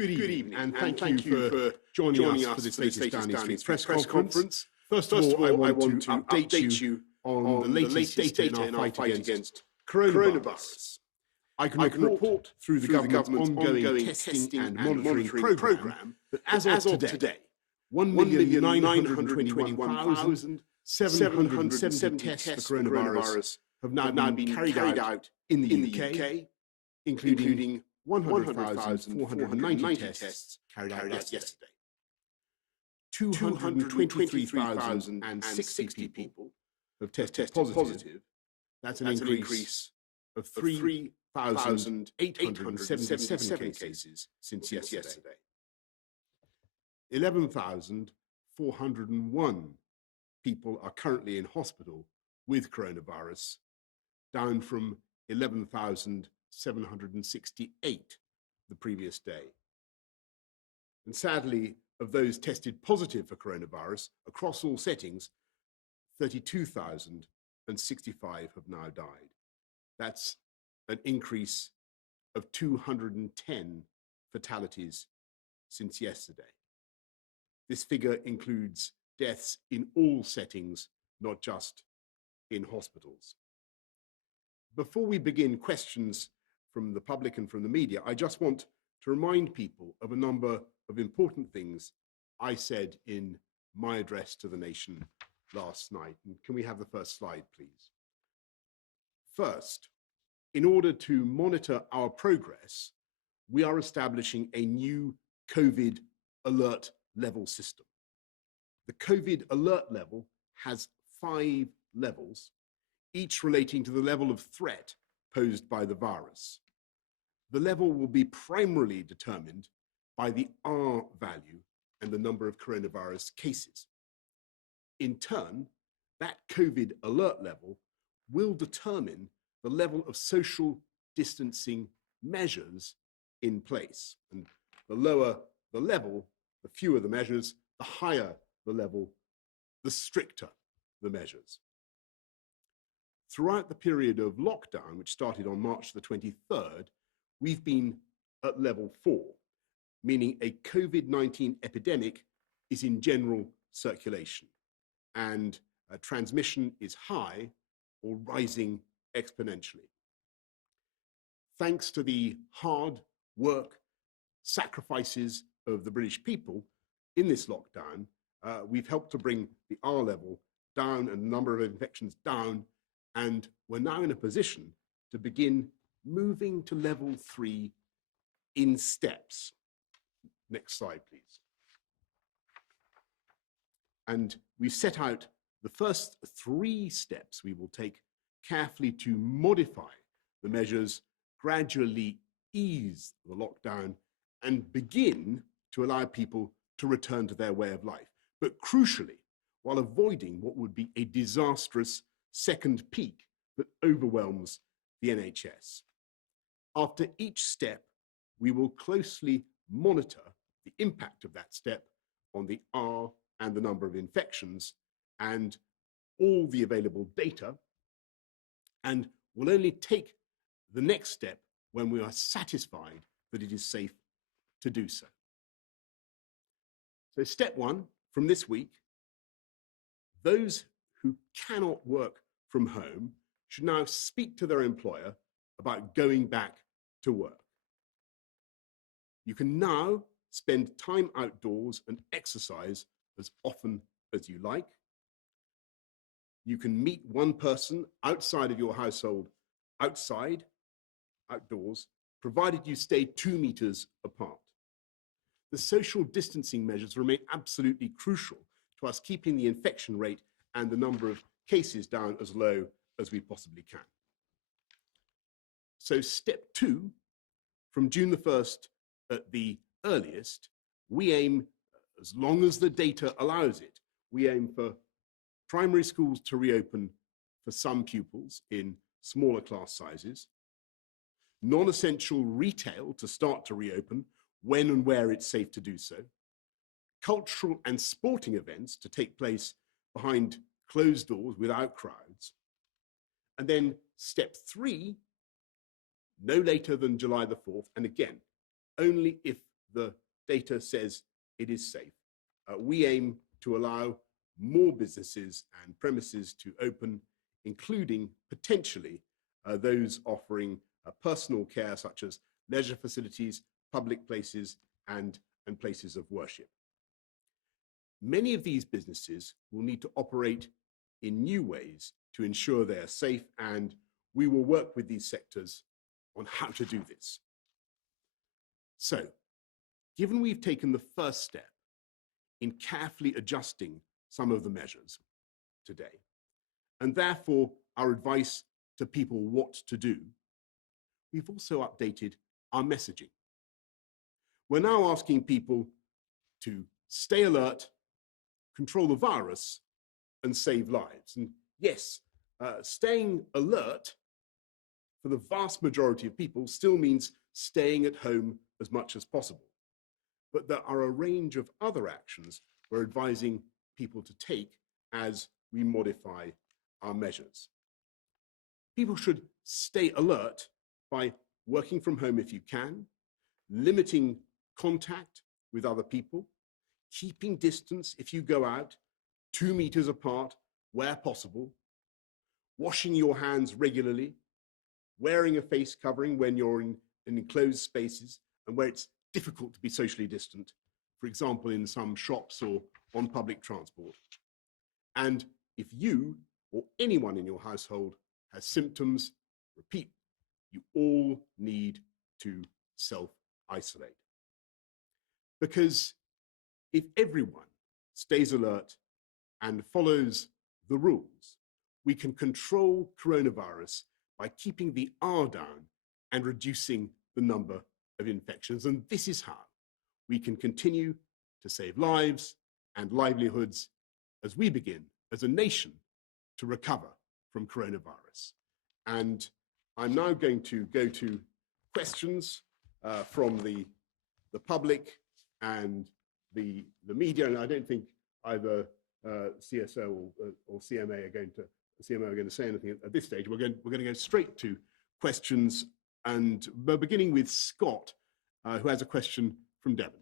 Good evening, and thank you for joining us for this latest Downing Street press conference. First of all, I want to update you on the latest data in our fight against coronavirus. I can report through the government's ongoing testing and monitoring programme that as of today, 1,921,770 tests for coronavirus have now been carried out in the UK, including 100,490 tests carried out yesterday. 223,060 people have tested positive. That's an increase of 3,877 cases since yesterday. 11,401 people are currently in hospital with coronavirus, down from 11,768 the previous day. And sadly, of those tested positive for coronavirus across all settings, 32,065 have now died. That's an increase of 210 fatalities since yesterday. This figure includes deaths in all settings, not just in hospitals. Before we begin questions from the public and from the media, I just want to remind people of a number of important things I said in my address to the nation last night. And can we have the first slide, please? First, in order to monitor our progress, we are establishing a new COVID alert level system. The COVID alert level has 5 levels, each relating to the level of threat posed by the virus. The level will be primarily determined by the R value and the number of coronavirus cases. In turn, that COVID alert level will determine the level of social distancing measures in place. And the lower the level, the fewer the measures, the higher the level, the stricter the measures. Throughout the period of lockdown, which started on March the 23rd, we've been at level 4, meaning a COVID-19 epidemic is in general circulation and transmission is high or rising exponentially. Thanks to the hard work, sacrifices of the British people in this lockdown, we've helped to bring the R level down and the number of infections down, and we're now in a position to begin moving to level 3 in steps. Next slide, please. And we've set out the first 3 steps we will take carefully to modify the measures, gradually ease the lockdown, and begin to allow people to return to their way of life. But crucially, while avoiding what would be a disastrous second peak that overwhelms the NHS. After each step, we will closely monitor the impact of that step on the R and the number of infections and all the available data, and we'll only take the next step when we are satisfied that it is safe to do so. So step 1, from this week, those who cannot work from home should now speak to their employer about going back to work. You can now spend time outdoors and exercise as often as you like. You can meet one person outside of your household, outdoors, provided you stay 2 meters apart. The social distancing measures remain absolutely crucial to us keeping the infection rate and the number of cases down as low as we possibly can. So step 2, from June the 1st at the earliest, we aim, as long as the data allows it, we aim for primary schools to reopen for some pupils in smaller class sizes, non-essential retail to start to reopen when and where it's safe to do so, cultural and sporting events to take place behind closed doors without crowds, and then step 3, no later than July the 4th, and again, only if the data says it is safe. We aim to allow more businesses and premises to open, including potentially those offering personal care, such as leisure facilities, public places, and places of worship. Many of these businesses will need to operate in new ways to ensure they are safe, and we will work with these sectors on how to do this. So, given we've taken the first step in carefully adjusting some of the measures today, and therefore our advice to people what to do, we've also updated our messaging. We're now asking people to stay alert, control the virus, and save lives. And yes, staying alert for the vast majority of people still means staying at home as much as possible. But there are a range of other actions we're advising people to take as we modify our measures. People should stay alert by working from home if you can, limiting contact with other people, keeping distance if you go out, 2 meters apart where possible, washing your hands regularly, wearing a face covering when you're in enclosed spaces and where it's difficult to be socially distant, for example, in some shops or on public transport. And if you or anyone in your household has symptoms, repeat, you all need to self-isolate. Because if everyone stays alert and follows the rules, we can control coronavirus by keeping the R down and reducing the number of infections. And this is how we can continue to save lives and livelihoods as we begin, as a nation, to recover from coronavirus. And I'm now going to go to questions from the public and the media, and I don't think either CSO or CMA are going to say anything at this stage. We're going to go straight to questions, and we're beginning with Scott, who has a question from Devon.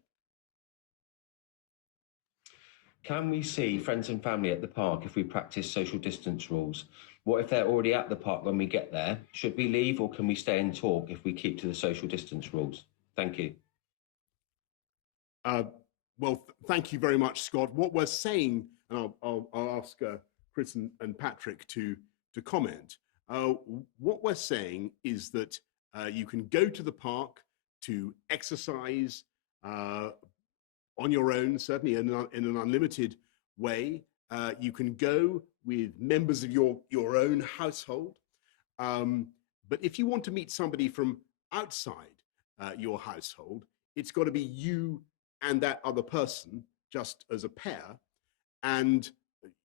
Can we see friends and family at the park if we practice social distance rules? What if they're already at the park when we get there? Should we leave, or can we stay and talk if we keep to the social distance rules? Thank you. Well, thank you very much, Scott. What we're saying, and I'll ask Chris and Patrick to comment. What we're saying is that you can go to the park to exercise on your own, certainly in an unlimited way. You can go with members of your own household. But if you want to meet somebody from outside your household, it's got to be you and that other person, just as a pair, and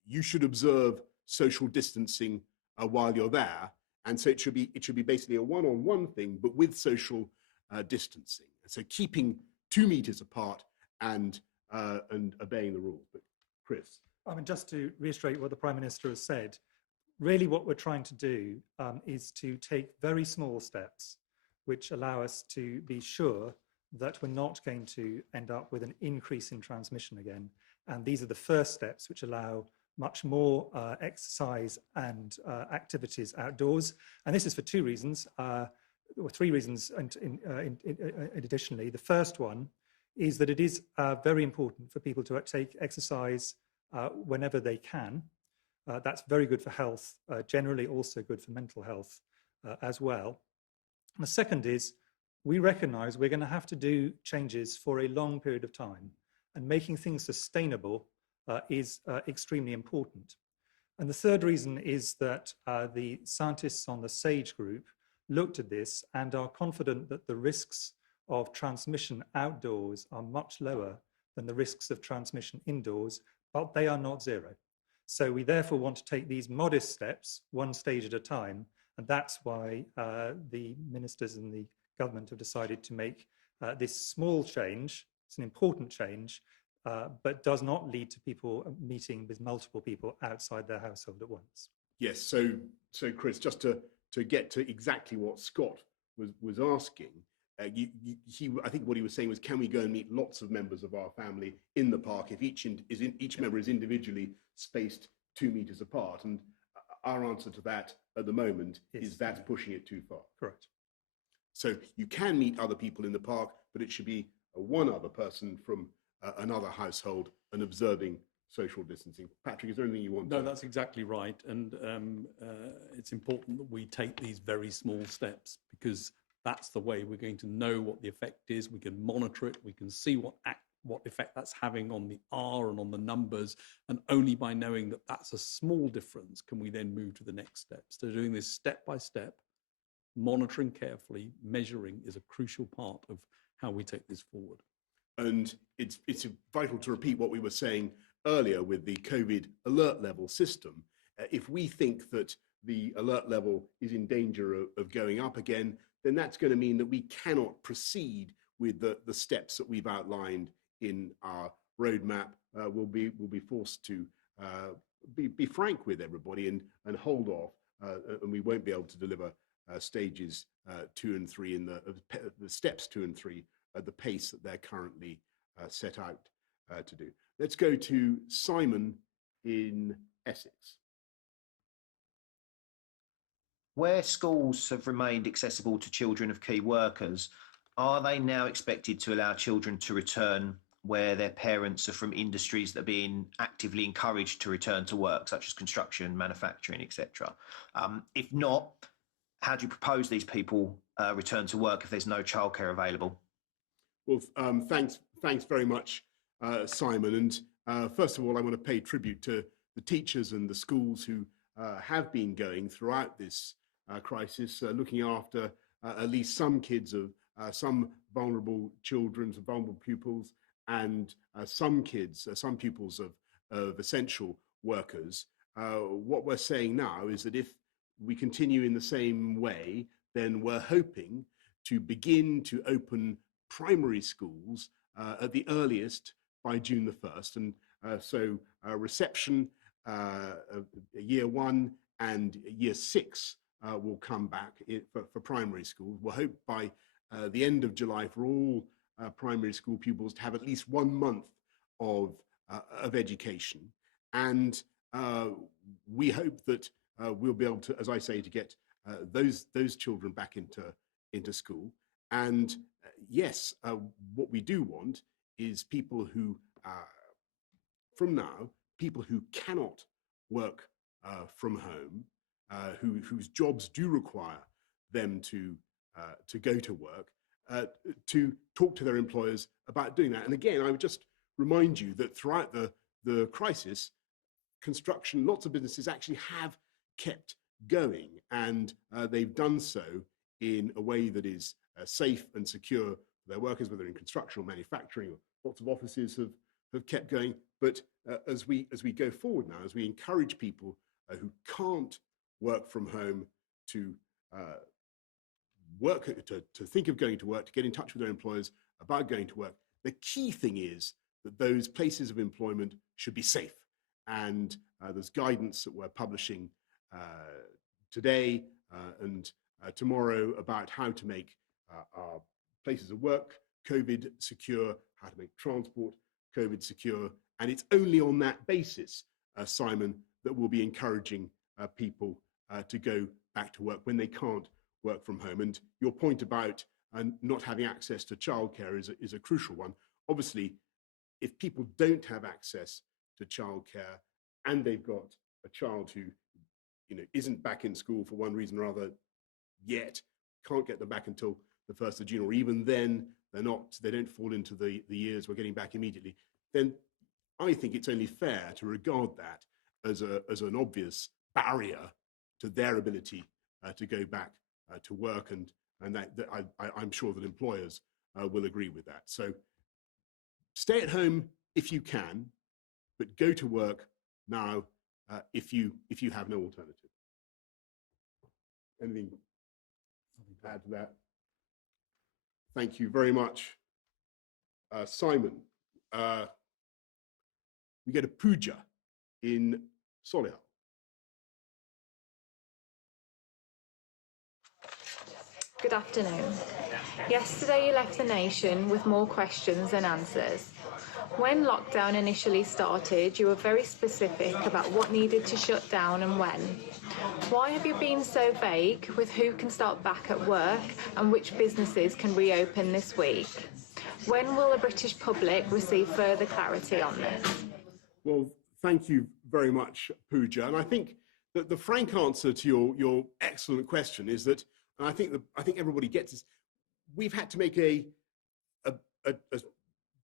you should observe social distancing while you're there. And so it should be basically a one-on-one thing, but with social distancing. So keeping 2 meters apart and obeying the rules. But Chris. I mean, just to reiterate what the Prime Minister has said, really what we're trying to do is to take very small steps which allow us to be sure that we're not going to end up with an increase in transmission again. And these are the first steps which allow much more exercise and activities outdoors. And this is for 2 reasons, or 3 reasons additionally. The first one is that it is very important for people to take exercise whenever they can. That's very good for health, generally also good for mental health as well. And the second is, we recognise we're going to have to do changes for a long period of time, and making things sustainable is extremely important. And the third reason is that the scientists on the SAGE group looked at this and are confident that the risks of transmission outdoors are much lower than the risks of transmission indoors, but they are not zero. So we therefore want to take these modest steps, 1 stage at a time, and that's why the ministers and the government have decided to make this small change. It's an important change, but does not lead to people meeting with multiple people outside their household at once. Yes, so Chris, just to get to exactly what Scott was asking, I think what he was saying was, can we go and meet lots of members of our family in the park if each member is individually spaced 2 meters apart? And our answer to that at the moment is that's pushing it too far. Correct. So you can meet other people in the park, but it should be one other person from another household and observing social distancing. Patrick, is there anything you want to? No, that's exactly right. And it's important that we take these very small steps, because that's the way we're going to know what the effect is. We can monitor it. We can see what effect that's having on the R and on the numbers. And only by knowing that that's a small difference can we then move to the next steps. So doing this step by step, monitoring carefully, measuring is a crucial part of how we take this forward. And it's vital to repeat what we were saying earlier with the COVID alert level system. If we think that the alert level is in danger of going up again, then that's going to mean that we cannot proceed with the steps that we've outlined in our roadmap. We'll be forced to be frank with everybody and hold off, and we won't be able to deliver stages 2 and 3 in the steps 2 and 3 at the pace that they're currently set out to do. Let's go to Simon in Essex. Where schools have remained accessible to children of key workers, are they now expected to allow children to return where their parents are from industries that are being actively encouraged to return to work, such as construction, manufacturing, etc.? If not, how do you propose these people return to work if there's no childcare available? Well, thanks very much, Simon. And first of all, I want to pay tribute to the teachers and the schools who have been going throughout this crisis, looking after at least some kids of some vulnerable children, some vulnerable pupils, and some pupils of essential workers. What we're saying now is that if we continue in the same way, then we're hoping to begin to open primary schools at the earliest by June the 1st. And so reception year 1 and year 6 will come back for primary schools. We'll hope by the end of July for all primary school pupils to have at least 1 month of education. And we hope that we'll be able to, as I say, to get those children back into school. And yes, what we do want is people who, from now, people who cannot work from home, whose jobs do require them to go to work, to talk to their employers about doing that. And again, I would just remind you that throughout the crisis, construction, lots of businesses actually have kept going, and they've done so in a way that is safe and secure for their workers, whether in construction or manufacturing, or lots of offices have kept going. But as we go forward now, as we encourage people who can't work from home to work, to think of going to work, to get in touch with their employers about going to work, the key thing is that those places of employment should be safe. And there's guidance that we're publishing today and tomorrow about how to make our places of work COVID secure, how to make transport COVID secure. And it's only on that basis, Simon, that we'll be encouraging people to go back to work when they can't work from home. And your point about not having access to childcare is a crucial one. Obviously, if people don't have access to childcare and they've got a child who isn't back in school for one reason or other yet, can't get them back until the 1st of June, or even then they don't fall into the years we're getting back immediately, then I think it's only fair to regard that as an obvious barrier to their ability to go back to work, and that I'm sure that employers will agree with that. So stay at home if you can, but go to work now if you have no alternative. Anything to add to that? Thank you very much, Simon. We go to Pooja in Solihull. Good afternoon. Yesterday you left the nation with more questions than answers. When lockdown initially started, you were very specific about what needed to shut down and when. Why have you been so vague with who can start back at work and which businesses can reopen this week? When will the British public receive further clarity on this? Well, thank you very much, Pooja. And I think that the frank answer to your excellent question is that, and I think everybody gets this, we've had to make a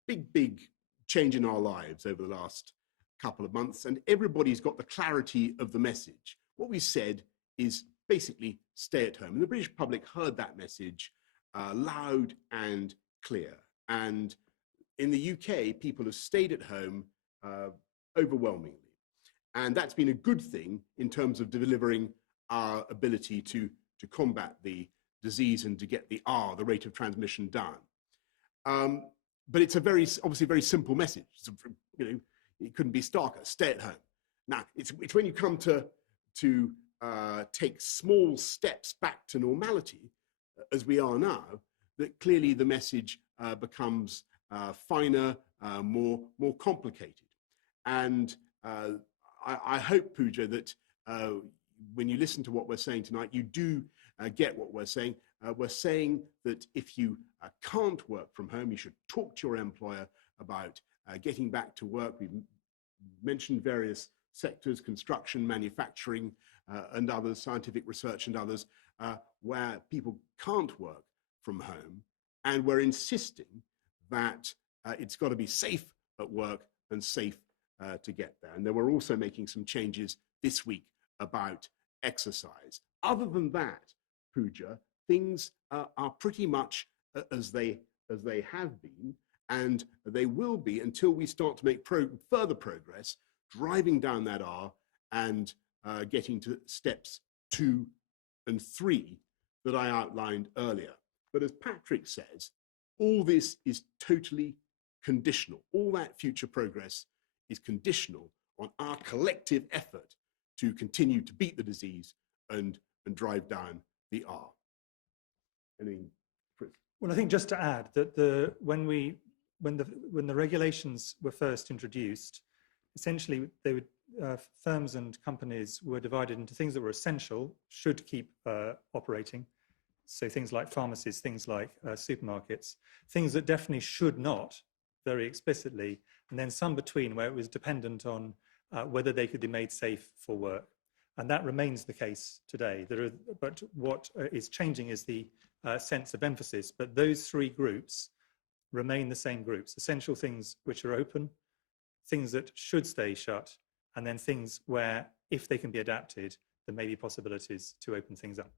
big change in our lives over the last couple of months, and everybody's got the clarity of the message. What we said is basically stay at home. And the British public heard that message loud and clear. And in the UK, people have stayed at home overwhelmingly. And that's been a good thing in terms of delivering our ability to combat the disease and to get the rate of transmission down. But it's obviously a very simple message. It couldn't be starker. Stay at home. Now, it's when you come to take small steps back to normality, as we are now, that clearly the message becomes finer, more complicated. And I hope, Pooja, that when you listen to what we're saying tonight, you do get what we're saying. We're saying that if you can't work from home, you should talk to your employer about getting back to work. We've mentioned various sectors, construction, manufacturing, and others, scientific research and others, where people can't work from home. And we're insisting that it's got to be safe at work and safe to get there. And then we're also making some changes this week about exercise. Other than that, Pooja, things are pretty much as they have been, and they will be until we start to make further progress, driving down that R and getting to steps 2 and 3 that I outlined earlier. But as Patrick says, all this is totally conditional. All that future progress is conditional on our collective effort to continue to beat the disease and drive down the R. Anything, Chris? Well, I think just to add that when the regulations were first introduced, essentially they would firms and companies were divided into things that were essential, should keep operating. So things like pharmacies, things like supermarkets, things that definitely should not, very explicitly, and then some between where it was dependent on whether they could be made safe for work. And that remains the case today. But what is changing is the sense of emphasis. But those 3 groups remain the same groups: essential things which are open, things that should stay shut, and then things where, if they can be adapted, there may be possibilities to open things up.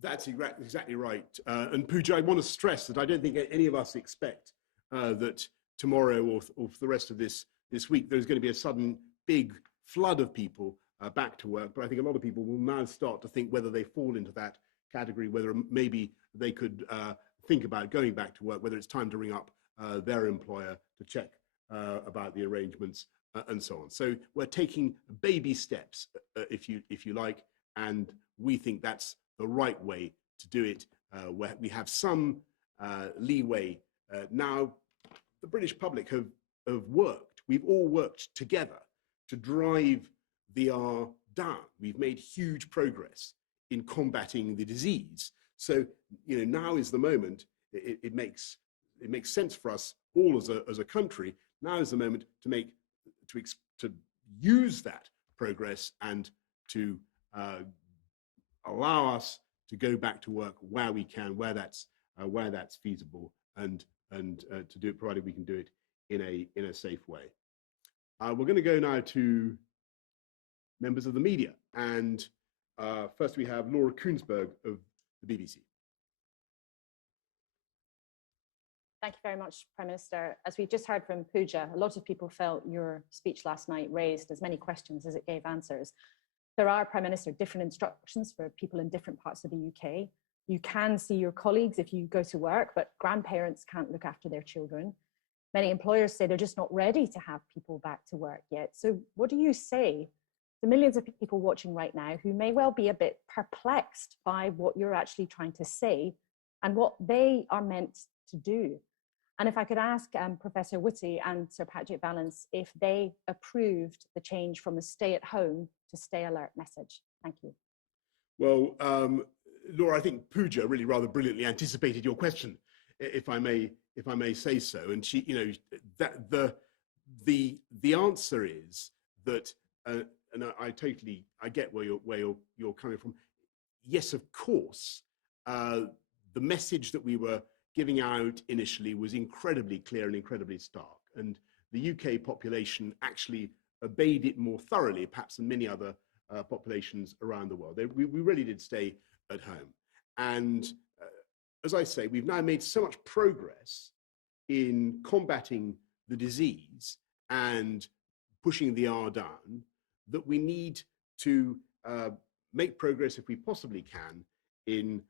That's exactly right. And Pooja, I want to stress that I don't think any of us expect that tomorrow or for the rest of this week, there's going to be a sudden big flood of people back to work. But I think a lot of people will now start to think whether they fall into that category, whether maybe they could think about going back to work, whether it's time to ring up their employer to check about the arrangements and so on. So we're taking baby steps, if you like, and we think that's the right way to do it. Where we have some leeway. Now, the British public have worked. We've all worked together to drive the R down. We've made huge progress in combating the disease. So, now is the moment. It makes sense for us all as a country. Now is the moment to use that progress and to allow us to go back to work where we can, where that's feasible, and to do it, provided we can do it in a safe way. We're going to go now to members of the media, and first we have Laura Koonsberg of the BBC. Thank you very much, Prime Minister. As we just heard from Pooja, a lot of people felt your speech last night raised as many questions as it gave answers. There are, Prime Minister, different instructions for people in different parts of the UK. You can see your colleagues if you go to work, but grandparents can't look after their children. Many employers say they're just not ready to have people back to work yet. So what do you say to millions of people watching right now who may well be a bit perplexed by what you're actually trying to say and what they are meant to do. And if I could ask Professor Whitty and Sir Patrick Vallance if they approved the change from a stay at home to stay alert message. Thank you. Well, Laura, I think Pooja really rather brilliantly anticipated your question, if I may say so. And she, you know, that the answer is that, and I get where you're coming from. Yes, of course, the message that we were giving out initially was incredibly clear and incredibly stark, and the UK population actually obeyed it more thoroughly, perhaps than many other populations around the world. We really did stay at home. And as I say, we've now made so much progress in combating the disease and pushing the R down that we need to make progress, if we possibly can, in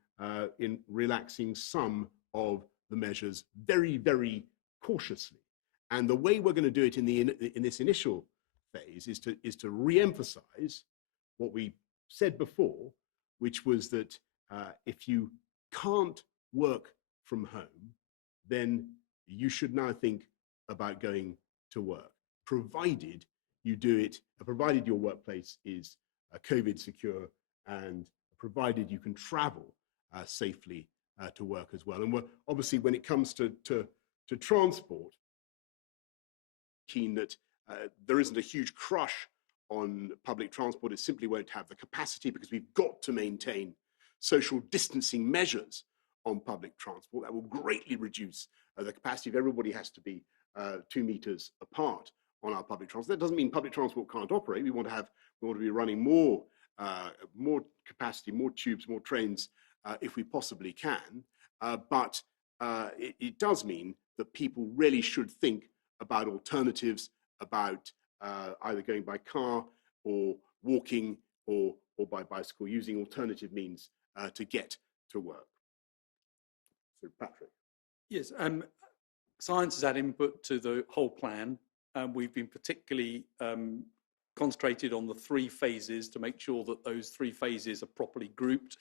relaxing some of the measures very, very cautiously. And the way we're going to do it in this initial phase is to re-emphasize what we said before, which was that if you can't work from home, then you should now think about going to work, provided you do it, provided your workplace is COVID secure, and provided you can travel safely to work as well. And we're obviously, when it comes to transport, keen that there isn't a huge crush on public transport. It simply won't have the capacity, because we've got to maintain social distancing measures on public transport. That will greatly reduce the capacity if everybody has to be 2 meters apart on our public transport. That doesn't mean public transport can't operate. We want to be running more capacity, more tubes, more trains if we possibly can. But it does mean that people really should think about alternatives, about either going by car or walking or by bicycle, using alternative means to get to work. So, Patrick. Yes, science has had input to the whole plan. We've been particularly concentrated on the 3 phases to make sure that those 3 phases are properly grouped.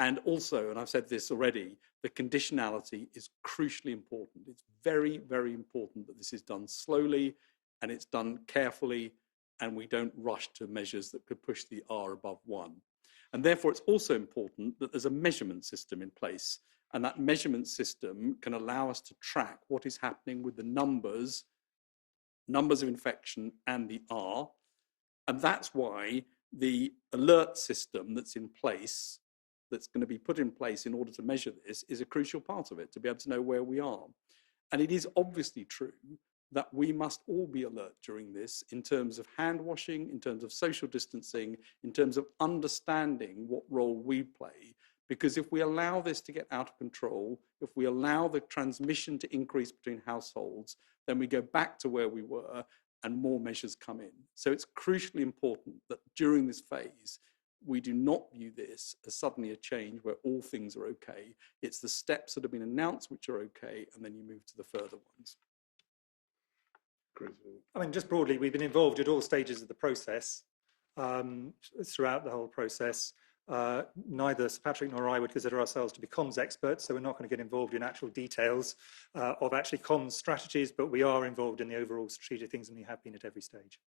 And also, and I've said this already, the conditionality is crucially important. It's very, very important that this is done slowly and it's done carefully, and we don't rush to measures that could push the R above 1. And therefore, it's also important that there's a measurement system in place, and that measurement system can allow us to track what is happening with the numbers of infection and the R. And that's why the alert system that's in place, that's going to be put in place in order to measure this, is a crucial part of it, to be able to know where we are. And it is obviously true that we must all be alert during this, in terms of hand washing, in terms of social distancing, in terms of understanding what role we play. Because if we allow this to get out of control, if we allow the transmission to increase between households, then we go back to where we were and more measures come in. So it's crucially important that during this phase, we do not view this as suddenly a change where all things are okay. It's the steps that have been announced which are okay, and then you move to the further ones. I mean, just broadly, we've been involved at all stages of the process, throughout the whole process. Neither Sir Patrick nor I would consider ourselves to be comms experts, so we're not going to get involved in actual details of actually comms strategies, but we are involved in the overall strategic things, and we have been at every stage.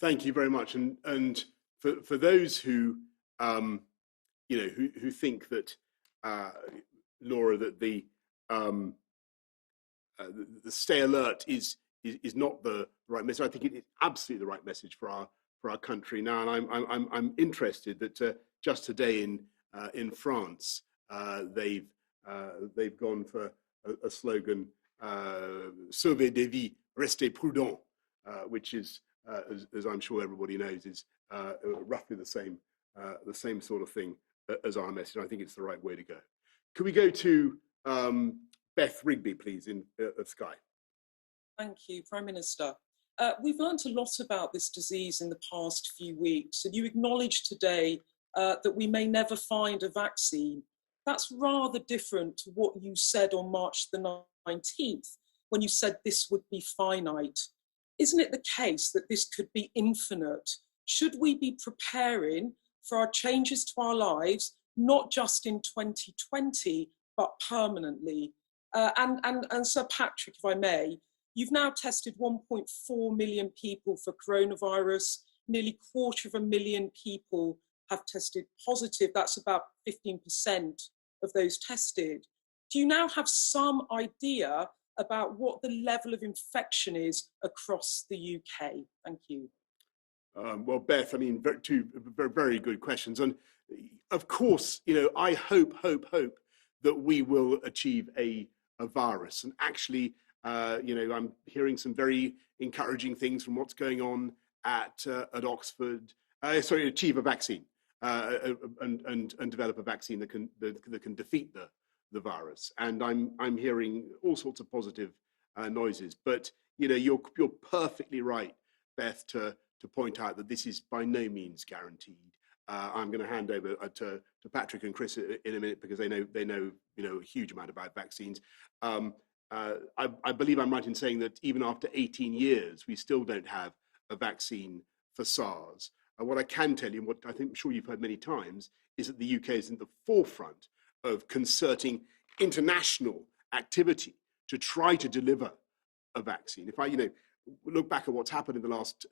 Thank you very much. And for those who, who think that, Laura, that the stay alert is not the right message, I think it is absolutely the right message for our country now. And I'm interested that just today in France, they've gone for a slogan, "Sauver des vies, restez prudents," which is, as I'm sure everybody knows, is roughly the same sort of thing as our message. I think it's the right way to go. Could we go to Beth Rigby, please, of Sky? Thank you, Prime Minister. We've learned a lot about this disease in the past few weeks, and you acknowledged today that we may never find a vaccine. That's rather different to what you said on March the 19th, when you said this would be finite. Isn't it the case that this could be infinite? Should we be preparing for our changes to our lives, not just in 2020, but permanently. And Sir Patrick, if I may, you've now tested 1.4 million people for coronavirus. Nearly 250,000 people have tested positive. That's about 15% of those tested. Do you now have some idea about what the level of infection is across the UK? Thank you. Well, Beth, I mean, two very good questions. And of course, I hope that we will achieve a virus. And actually, I'm hearing some very encouraging things from what's going on at Oxford. Achieve a vaccine and develop a vaccine that can defeat the virus. And I'm hearing all sorts of positive noises. But you're perfectly right, Beth, to point out that this is by no means guaranteed. I'm going to hand over to Patrick and Chris in a minute because they know a huge amount about vaccines. I believe I'm right in saying that even after 18 years, we still don't have a vaccine for SARS. What I can tell you, and what I'm sure you've heard many times, is that the UK is in the forefront of concerting international activity to try to deliver a vaccine. If I look back at what's happened in the last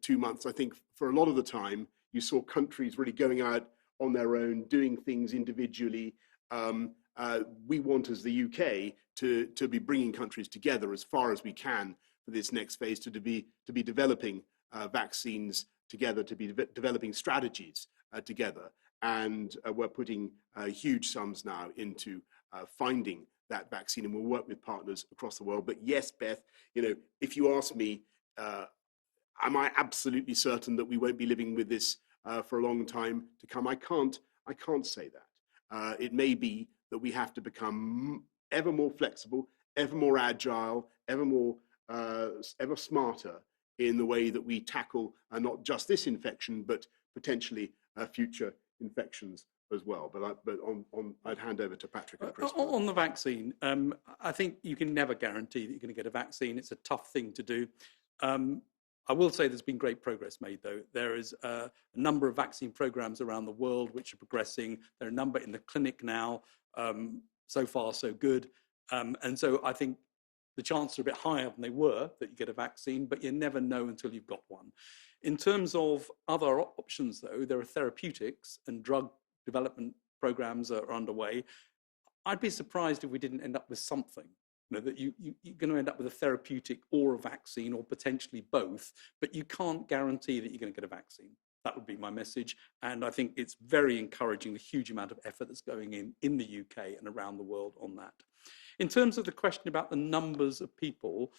2 months, I think for a lot of the time, you saw countries really going out on their own, doing things individually. We want, as the UK, to be bringing countries together as far as we can for this next phase, to be developing vaccines together, to be developing strategies together. And we're putting huge sums now into finding that vaccine, and we'll work with partners across the world. But yes, Beth, if you ask me, am I absolutely certain that we won't be living with this for a long time to come? I can't say that. It may be that we have to become ever more flexible, ever more agile, ever smarter in the way that we tackle not just this infection, but potentially future infections as well. But I'd hand over to Patrick and Chris. On the vaccine, I think you can never guarantee that you're going to get a vaccine. It's a tough thing to do. I will say there's been great progress made, though. There is a number of vaccine programs around the world which are progressing. There are a number in the clinic now. So far, so good. And so I think the chances are a bit higher than they were that you get a vaccine, but you never know until you've got one. In terms of other options, though, there are therapeutics and drug development programs that are underway. I'd be surprised if we didn't end up with something. That you're going to end up with a therapeutic or a vaccine, or potentially both, but you can't guarantee that you're going to get a vaccine. That would be my message. And I think it's very encouraging, the huge amount of effort that's going in the UK and around the world on that. In terms of the question about the numbers of people,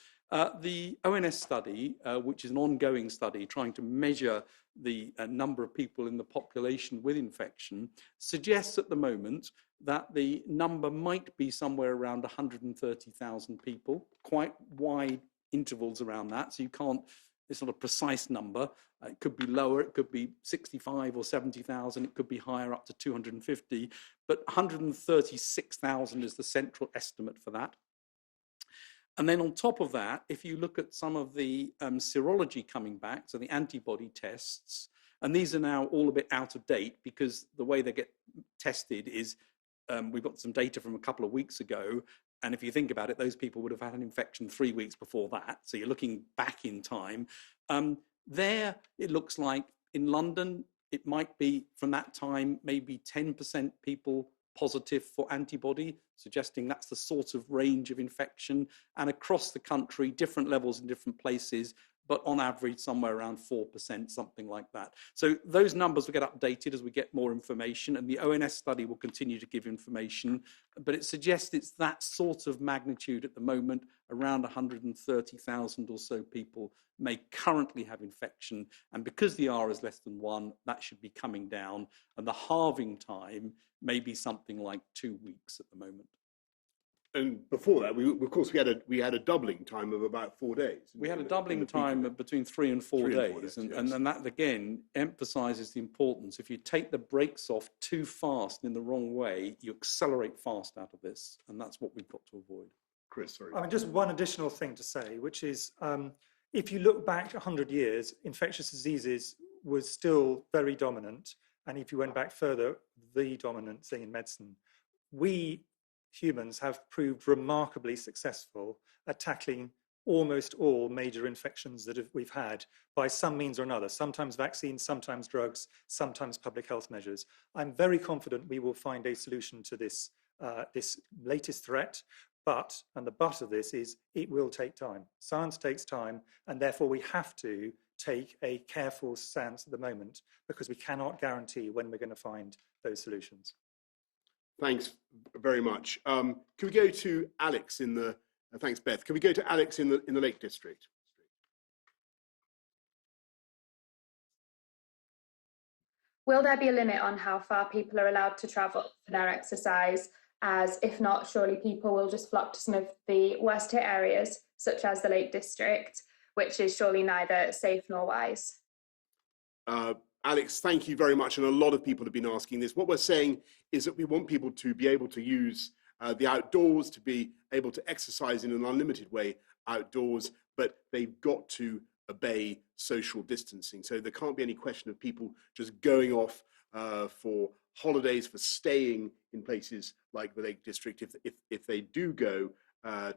the ONS study, which is an ongoing study trying to measure the number of people in the population with infection, suggests at the moment that the number might be somewhere around 130,000 people, quite wide intervals around that. So it's not a precise number. It could be lower, it could be 65 or 70,000, it could be higher, up to 250, but 136,000 is the central estimate for that. And then on top of that, if you look at some of the serology coming back, so the antibody tests, and these are now all a bit out of date because the way they get tested is, we've got some data from a couple of weeks ago, and if you think about it, those people would have had an infection 3 weeks before that, so you're looking back in time. There, it looks like in London, it might be from that time, maybe 10% people positive for antibody, suggesting that's the sort of range of infection. And across the country, different levels in different places, but on average, somewhere around 4%, something like that. So those numbers will get updated as we get more information, and the ONS study will continue to give information, but it suggests it's that sort of magnitude at the moment. Around 130,000 or so people may currently have infection, and because the R is less than 1, that should be coming down, and the halving time may be something like 2 weeks at the moment. And before that, we had a doubling time of about 4 days. We had a doubling time of between 3 and 4 days, and that again emphasises the importance. If you take the brakes off too fast in the wrong way, you accelerate fast out of this, and that's what we've got to avoid. Chris, sorry. I mean, just one additional thing to say, which is, if you look back 100 years, infectious diseases was still very dominant, and if you went back further, the dominant thing in medicine. We humans have proved remarkably successful at tackling almost all major infections that we've had by some means or another, sometimes vaccines, sometimes drugs, sometimes public health measures. I'm very confident we will find a solution to this, this latest threat, and the but of this is it will take time. Science takes time, and therefore we have to take a careful stance at the moment because we cannot guarantee when we're going to find those solutions. Thanks very much. Can we go to Alex in the, thanks Beth, can we go to Alex in the Lake District? Will there be a limit on how far people are allowed to travel for their exercise? As if not, surely people will just flock to some of the worst hit areas, such as the Lake District, which is surely neither safe nor wise. Alex, thank you very much. And a lot of people have been asking this. What we're saying is that we want people to be able to use the outdoors, to be able to exercise in an unlimited way outdoors, but they've got to obey social distancing. So there can't be any question of people just going off for holidays, for staying in places like the Lake District. If they do go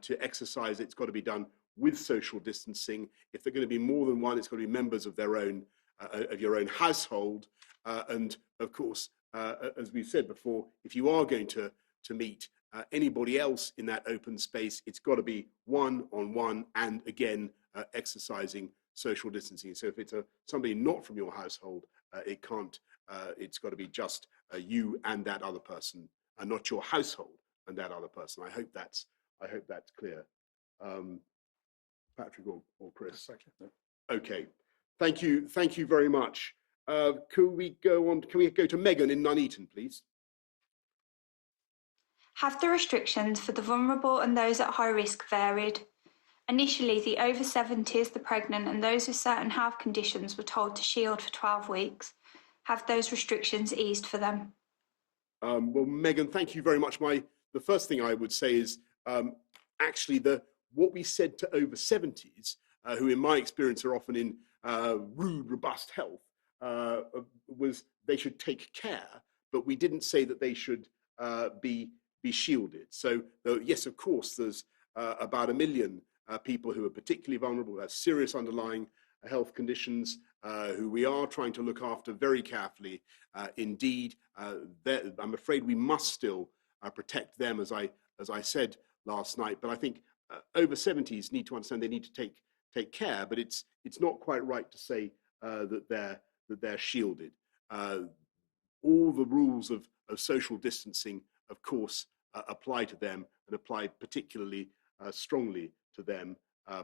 to exercise, it's got to be done with social distancing. If they're going to be more than one, it's got to be members of their own, of your own household. And of course, as we've said before, if you are going to meet anybody else in that open space, it's got to be one-on-one and again, exercising social distancing. So if it's somebody not from your household, it can't, it's got to be just you and that other person, and not your household and that other person. I hope that's clear. Patrick or Chris? Okay, thank you very much. Can we go to Megan in Nuneaton, please? Have the restrictions for the vulnerable and those at high risk varied? Initially, the over 70s, the pregnant and those with certain health conditions were told to shield for 12 weeks. Have those restrictions eased for them? Well, Megan, thank you very much. The first thing I would say is actually what we said to over 70s, who in my experience are often in rude, robust health, was they should take care, but we didn't say that they should be shielded. So yes, of course, there's about 1 million people who are particularly vulnerable, who have serious underlying health conditions, who we are trying to look after very carefully. Indeed, I'm afraid we must still protect them, as I said last night. But I think over 70s need to understand they need to take care. But it's not quite right to say that they're shielded. All the rules of social distancing, of course, apply to them and apply particularly strongly to them.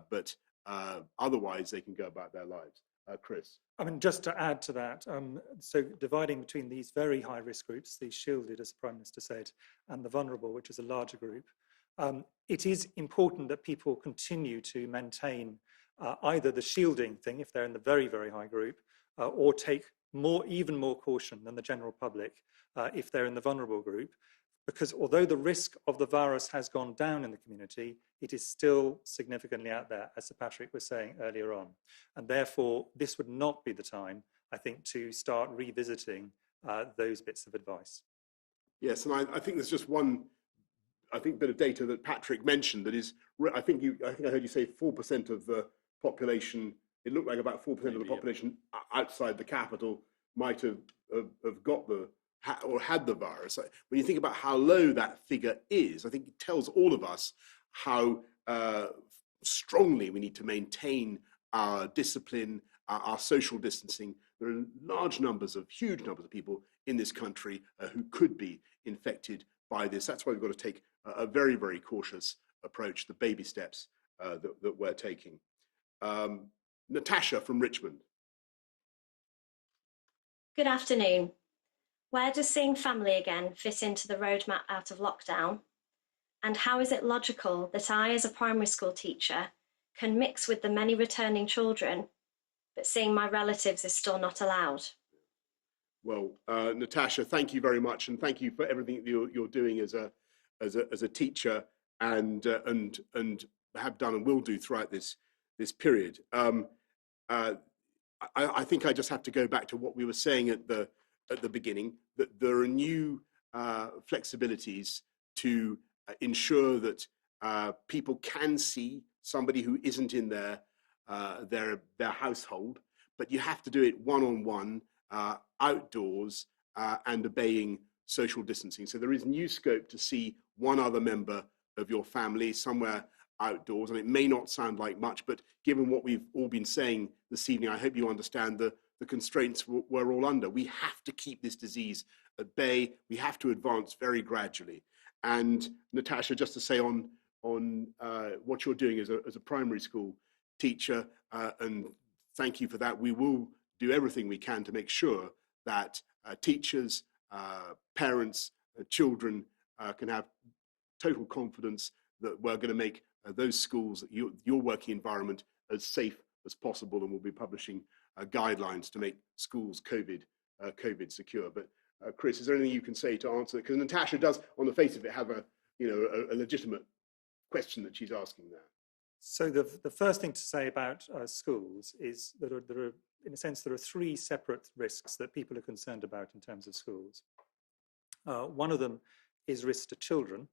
But otherwise, they can go about their lives. Chris. I mean, just to add to that, so dividing between these very high-risk groups, the shielded, as the Prime Minister said, and the vulnerable, which is a larger group, it is important that people continue to maintain either the shielding thing, if they're in the very, very high group, or take even more caution than the general public if they're in the vulnerable group. Because although the risk of the virus has gone down in the community, it is still significantly out there, as Sir Patrick was saying earlier on. And therefore, this would not be the time, I think, to start revisiting those bits of advice. Yes, and I think there's just one, bit of data that Patrick mentioned that is, I think I heard you say 4% of the population, it looked like about 4% of the population outside the capital might have got or had the virus. When you think about how low that figure is, I think it tells all of us how strongly we need to maintain our discipline, our social distancing. There are huge numbers of people in this country who could be infected by this. That's why we've got to take a very, very cautious approach, the baby steps that we're taking. Natasha from Richmond. Good afternoon. Where does seeing family again fit into the roadmap out of lockdown? And how is it logical that I, as a primary school teacher, can mix with the many returning children, but seeing my relatives is still not allowed? Well, Natasha, thank you very much, and thank you for everything that you're doing as a teacher and have done and will do throughout this period. I think I just have to go back to what we were saying at the beginning, that there are new flexibilities to ensure that people can see somebody who isn't in their household, but you have to do it one-on-one, outdoors, and obeying social distancing. So there is new scope to see one other member of your family somewhere outdoors, and it may not sound like much, but given what we've all been saying this evening, I hope you understand the constraints we're all under. We have to keep this disease at bay. We have to advance very gradually. And Natasha, just to say on what you're doing as a primary school teacher, and thank you for that. We will do everything we can to make sure that teachers, parents, children can have total confidence that we're going to make those schools, your working environment, as safe as possible, and we'll be publishing guidelines to make schools COVID secure. But Chris, is there anything you can say to answer? Because Natasha does, on the face of it, have a legitimate question that she's asking there. So the first thing to say about schools is that there are, in a sense, there are three separate risks that people are concerned about in terms of schools. One of them is risk to children.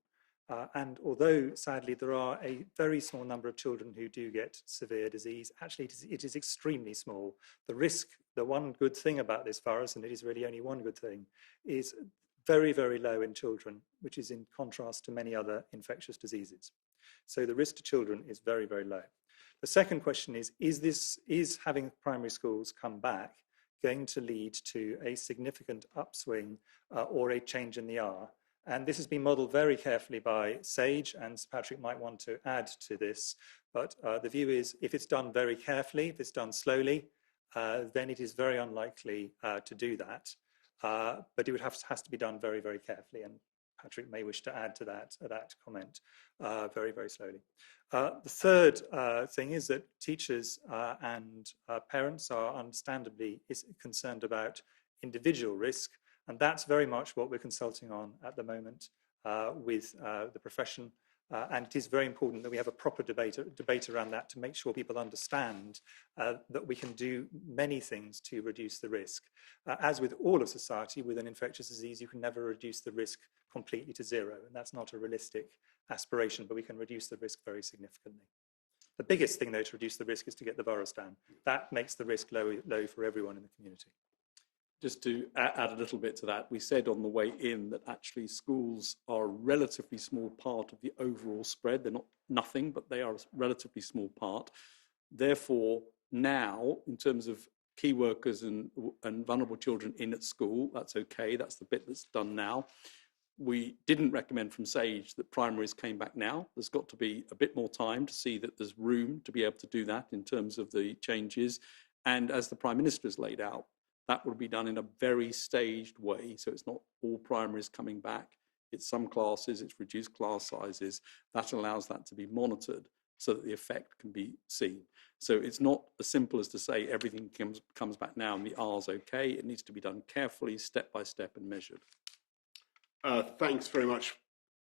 And although, sadly, there are a very small number of children who do get severe disease, actually it is extremely small. The risk, the one good thing about this virus, and it is really only one good thing, is very, very low in children, which is in contrast to many other infectious diseases. So the risk to children is very, very low. The second question is having primary schools come back going to lead to a significant upswing or a change in the R? And this has been modelled very carefully by SAGE, and Patrick might want to add to this. But the view is, if it's done very carefully, if it's done slowly, then it is very unlikely to do that. But it has to be done very, very carefully. And Patrick may wish to add to that comment very, very slowly. The third thing is that teachers and parents are understandably concerned about individual risk. And that's very much what we're consulting on at the moment with the profession. And it is very important that we have a proper debate around that to make sure people understand that we can do many things to reduce the risk. As with all of society, with an infectious disease, you can never reduce the risk completely to zero. And that's not a realistic aspiration, but we can reduce the risk very significantly. The biggest thing, though, to reduce the risk is to get the virus down. That makes the risk low for everyone in the community. Just to add a little bit to that, we said on the way in that actually schools are a relatively small part of the overall spread. They're not nothing, but they are a relatively small part. Therefore, now, in terms of key workers and vulnerable children in at school, that's okay. That's the bit that's done now. We didn't recommend from SAGE that primaries came back now. There's got to be a bit more time to see that there's room to be able to do that in terms of the changes. And as the Prime Minister has laid out, that will be done in a very staged way. So it's not all primaries coming back. It's some classes, it's reduced class sizes. That allows that to be monitored so that the effect can be seen. So it's not as simple as to say everything comes back now and the R's okay. It needs to be done carefully, step by step, and measured. Thanks very much,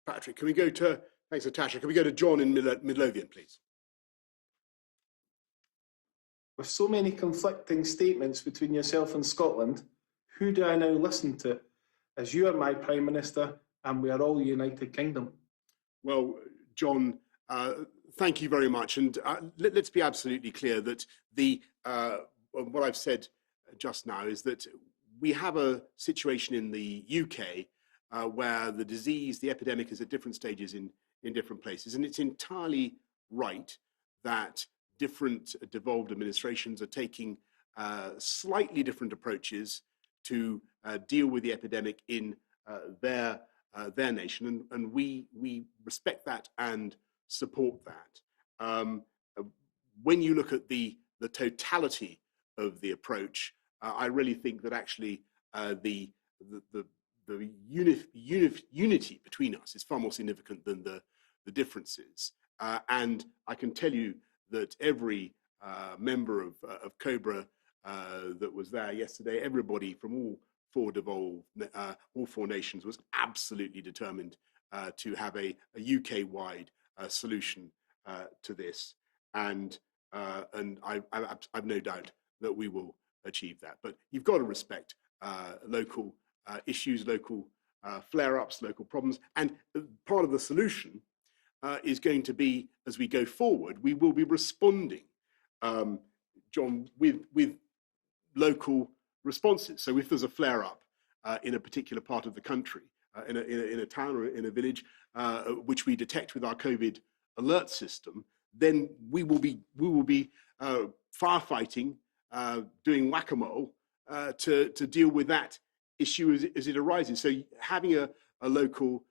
Patrick. Can we go to, thanks Natasha, can we go to John in Midlothian, please? With so many conflicting statements between yourself and Scotland, who do I now listen to? As you are my Prime Minister and we are all United Kingdom. Well, John, thank you very much. And let's be absolutely clear that what I've said just now is that we have a situation in the UK where the disease, the epidemic is at different stages in different places. And it's entirely right that different devolved administrations are taking slightly different approaches to deal with the epidemic in their nation, and we respect that and support that. When you look at the totality of the approach, I really think that actually the unity between us is far more significant than the differences. And I can tell you that every member of COBRA that was there yesterday, everybody from all four nations was absolutely determined to have a UK-wide solution to this, and I've no doubt that we will achieve that. But you've got to respect local issues, local flare-ups, local problems, and part of the solution is going to be, as we go forward, we will be responding, John, with local responses. So if there's a flare-up in a particular part of the country, in a town or in a village, which we detect with our COVID alert system, then we will be firefighting, doing whack-a-mole to deal with that issue as it arises. So having a local,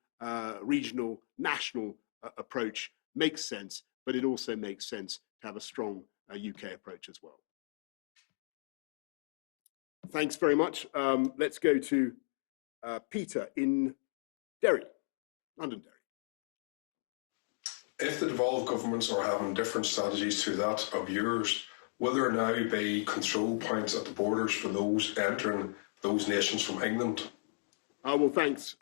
regional, national approach makes sense, but it also makes sense to have a strong UK approach as well. Thanks very much. Let's go to Peter in Derry, Londonderry. If the devolved governments are having different strategies to that of yours, will there now be control points at the borders for those entering those nations from England? Well, thanks,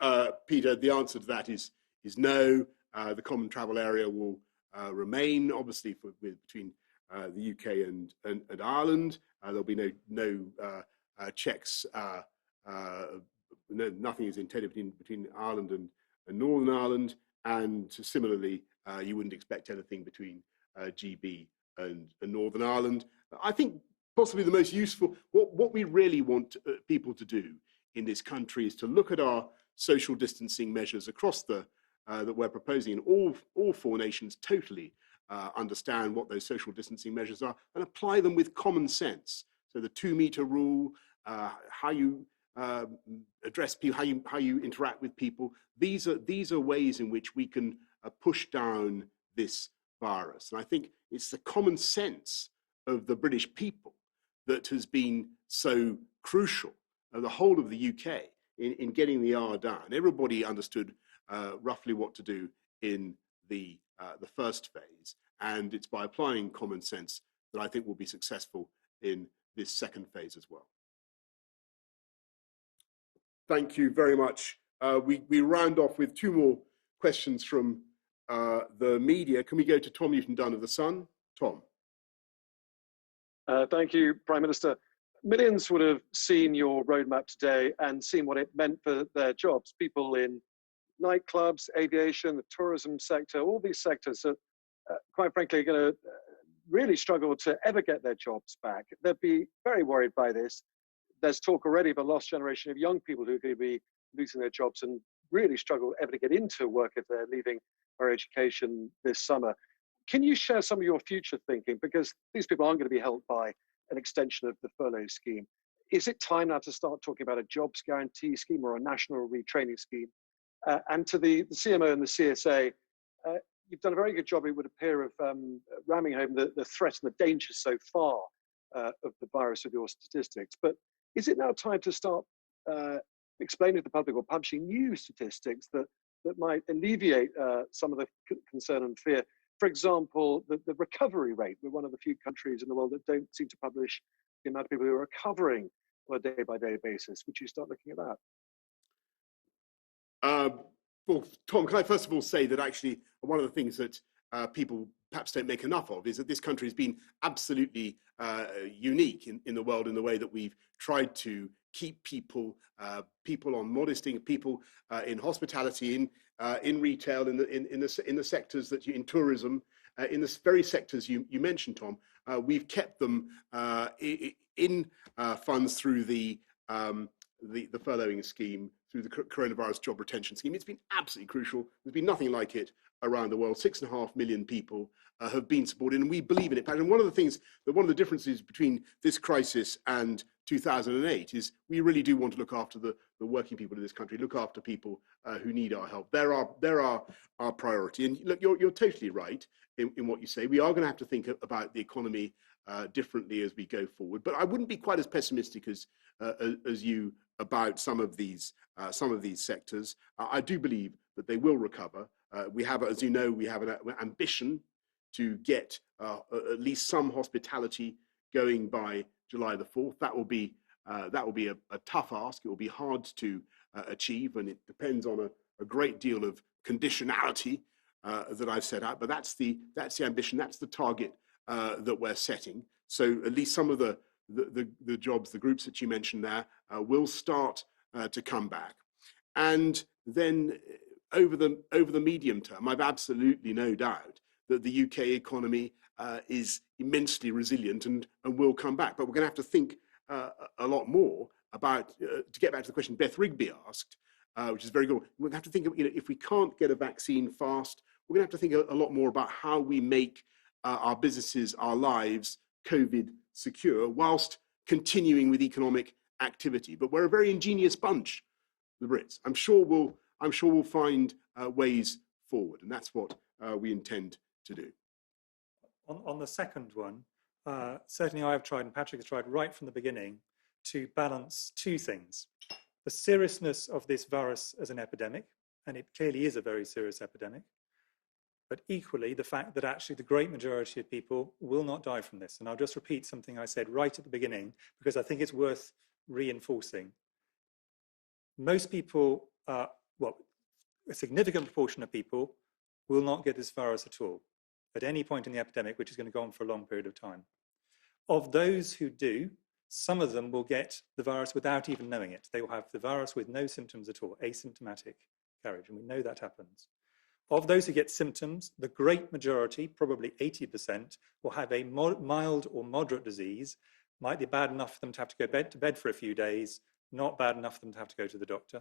Peter. The answer to that is no. The common travel area will remain, obviously, between the UK and Ireland. There'll be no checks. Nothing is intended between Ireland and Northern Ireland, and similarly, you wouldn't expect anything between GB and Northern Ireland. I think possibly the most useful, what we really want people to do in this country is to look at our social distancing measures across that we're proposing, and all four nations totally understand what those social distancing measures are and apply them with common sense. So the 2-meter rule, how you address people, how you interact with people. These are ways in which we can push down this virus. And I think it's the common sense of the British people that has been so crucial, the whole of the UK, in getting the R down. Everybody understood roughly what to do in the first phase, and it's by applying common sense that I think we'll be successful in this second phase as well. Thank you very much. We round off with 2 more questions from the media. Can we go to Tom Newton-Dunn of The Sun? Tom. Thank you, Prime Minister. Millions would have seen your roadmap today and seen what it meant for their jobs. People in nightclubs, aviation, the tourism sector, all these sectors are, quite frankly, going to really struggle to ever get their jobs back. They'll be very worried by this. There's talk already of a lost generation of young people who are going to be losing their jobs and really struggle ever to get into work if they're leaving higher education this summer. Can you share some of your future thinking? Because these people aren't going to be helped by an extension of the furlough scheme. Is it time now to start talking about a jobs guarantee scheme or a national retraining scheme? And to the CMO and the CSA, you've done a very good job, it would appear, of ramming home the threat and the danger so far of the virus with your statistics. But is it now time to start explaining to the public or publishing new statistics that might alleviate some of the concern and fear? For example, the recovery rate. We're one of the few countries in the world that don't seem to publish the amount of people who are recovering on a day-by-day basis. Would you start looking at that? Well, Tom, can I first of all say that actually one of the things that people perhaps don't make enough of is that this country has been absolutely unique in the world in the way that we've tried to keep people on modesting, people in hospitality, in retail, in the sectors that in tourism, in the very sectors you mentioned, Tom. We've kept them in funds through the furloughing scheme, through the coronavirus job retention scheme. It's been absolutely crucial. There's been nothing like it around the world. 6.5 million people have been supported, and we believe in it. And one of the differences between this crisis and 2008 is we really do want to look after the working people in this country, look after people who need our help. They're our priority. And look, you're totally right in what you say. We are going to have to think about the economy differently as we go forward. But I wouldn't be quite as pessimistic as you about some of these sectors. I do believe that they will recover. We have, as you know, we have an ambition to get at least some hospitality going by July the 4th. That will be a tough ask. It will be hard to achieve, and it depends on a great deal of conditionality that I've set out. But that's the ambition. That's the target that we're setting. So at least some of the jobs, the groups that you mentioned there, will start to come back. And then over the medium term, I've absolutely no doubt that the UK economy is immensely resilient and will come back. But we're going to have to think a lot more about, to get back to the question Beth Rigby asked, which is very good. We're going to have to think of, if we can't get a vaccine fast, we're going to have to think a lot more about how we make our businesses, our lives, COVID secure, whilst continuing with economic activity. But we're a very ingenious bunch, the Brits. I'm sure we'll find ways forward, and that's what we intend to do. On the second one, certainly I have tried, and Patrick has tried right from the beginning, to balance two things. The seriousness of this virus as an epidemic, and it clearly is a very serious epidemic, but equally the fact that actually the great majority of people will not die from this. And I'll just repeat something I said right at the beginning, because I think it's worth reinforcing. Most people, well, a significant proportion of people will not get this virus at all at any point in the epidemic, which is going to go on for a long period of time. Of those who do, some of them will get the virus without even knowing it. They will have the virus with no symptoms at all, asymptomatic carriage, and we know that happens. Of those who get symptoms, the great majority, probably 80%, will have a mild or moderate disease. Might be bad enough for them to have to go to bed for a few days, not bad enough for them to have to go to the doctor.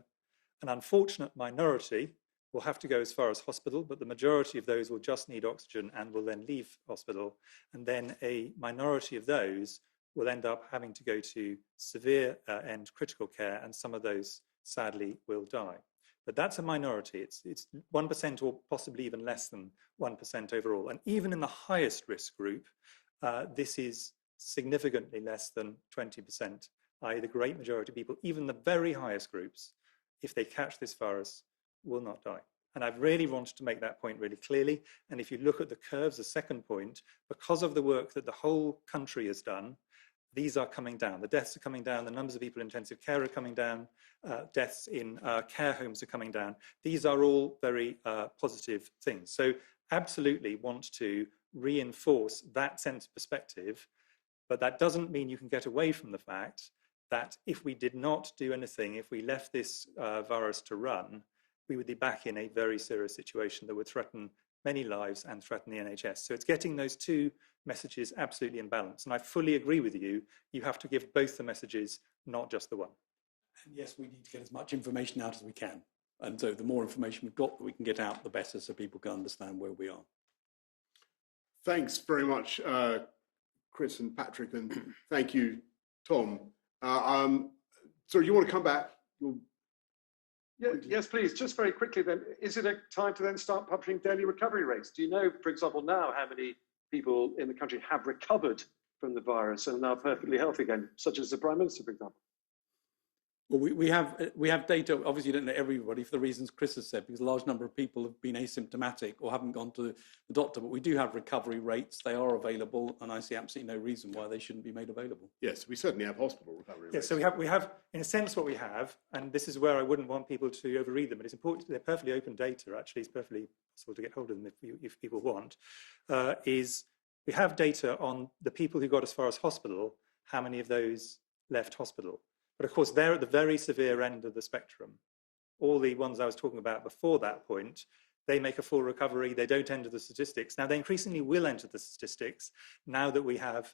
An unfortunate minority will have to go as far as hospital, but the majority of those will just need oxygen and will then leave hospital. And then a minority of those will end up having to go to severe and critical care, and some of those sadly will die. But that's a minority. It's 1% or possibly even less than 1% overall. And even in the highest risk group, this is significantly less than 20%, i.e. the great majority of people, even the very highest groups, if they catch this virus, will not die. And I've really wanted to make that point really clearly. And if you look at the curves, the second point, because of the work that the whole country has done, these are coming down. The deaths are coming down. The numbers of people in intensive care are coming down. Deaths in care homes are coming down. These are all very positive things. So absolutely want to reinforce that sense of perspective. But that doesn't mean you can get away from the fact that if we did not do anything, if we left this virus to run, we would be back in a very serious situation that would threaten many lives and threaten the NHS. So it's getting those two messages absolutely in balance. And I fully agree with you. You have to give both the messages, not just the one. And yes, we need to get as much information out as we can. And so the more information we've got that we can get out, the better, so people can understand where we are. Thanks very much, Chris and Patrick, and thank you, Tom. So you want to come back? Yeah, yes, please. Just very quickly then, is it a time to then start publishing daily recovery rates? Do you know, for example, now how many people in the country have recovered from the virus and are now perfectly healthy again, such as the Prime Minister, for example? Well, we have data. Obviously, you don't know everybody for the reasons Chris has said, because a large number of people have been asymptomatic or haven't gone to the doctor. But we do have recovery rates. They are available, and I see absolutely no reason why they shouldn't be made available. Yes, we certainly have hospital recovery rates. So we have, in a sense, what we have, and this is where I wouldn't want people to overread them, but it's important. They're perfectly open data. Actually, it's perfectly possible to get hold of them if people want. Is we have data on the people who got as far as hospital. How many of those left hospital? But of course, they're at the very severe end of the spectrum. All the ones I was talking about before that point, they make a full recovery. They don't enter the statistics. Now, they increasingly will enter the statistics now that we have